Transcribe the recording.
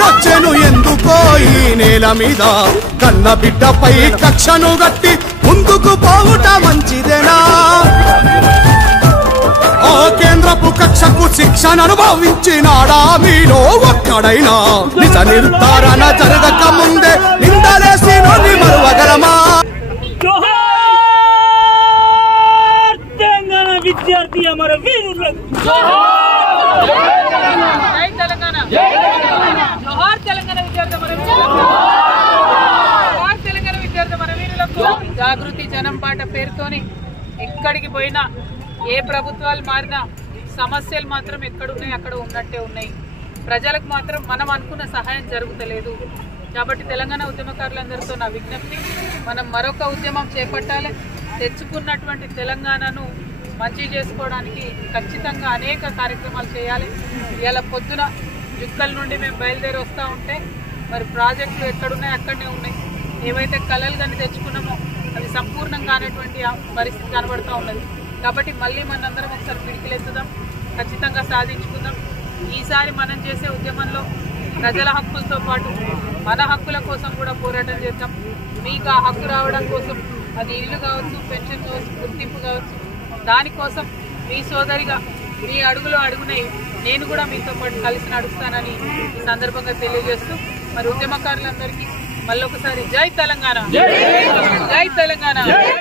నొచ్చెను ఎందుకో ఈ నేల మీద కన్న బిడ్డపై కక్షను గట్టి ముందుకు పోవుట మంచిదేనా ఆ కేంద్రపు కక్షకు శిక్షను అనుభవించినాడా మీలో ఒక్కడైనా నిజ నిర్ధారణ జరగక ముందే నిందలేసి నోని మరువగలమా విద్యార్థి అమర వీరులకు జాగృతి జనం పాట పేరుతోని ఎక్కడికి పోయినా ఏ ప్రభుత్వాలు మారినా సమస్యలు మాత్రం ఎక్కడున్నాయి అక్కడ ఉన్నట్టే ఉన్నాయి. ప్రజలకు మాత్రం మనం అనుకున్న సహాయం జరుగుతలేదు. కాబట్టి తెలంగాణ ఉద్యమకారులందరితో నా విజ్ఞప్తి, మనం మరొక ఉద్యమం చేపట్టాలి. తెచ్చుకున్నటువంటి తెలంగాణను మంచి చేసుకోవడానికి ఖచ్చితంగా అనేక కార్యక్రమాలు చేయాలి. ఇవాళ పొద్దున జుక్కల నుండి మేము బయలుదేరి వస్తూ ఉంటే మరి ప్రాజెక్టులు ఎక్కడున్నాయి అక్కడనే ఉన్నాయి. ఏవైతే కళలు కానీ తెచ్చుకున్నామో అవి సంపూర్ణంగా అనేటువంటి పరిస్థితి కనబడుతూ ఉన్నది. కాబట్టి మళ్ళీ మనందరం ఒకసారి పిడికిలెత్తుదాం, ఖచ్చితంగా సాధించుకుందాం. ఈసారి మనం చేసే ఉద్యమంలో ప్రజల హక్కులతో పాటు మన హక్కుల కోసం కూడా పోరాటం చేద్దాం. మీకు ఆ హక్కు రావడం కోసం అది ఇల్లు కావచ్చు, పెన్షన్ కావచ్చు, గుర్తింపు కావచ్చు, దానికోసం మీ సోదరిగా మీ అడుగులో అడుగునై నేను కూడా మీతో పాటు కలిసి నడుస్తానని ఈ సందర్భంగా తెలియజేస్తూ మరి ఉద్యమకారులందరికీ మళ్ళొకసారి జై తెలంగాణ, జై తెలంగాణ.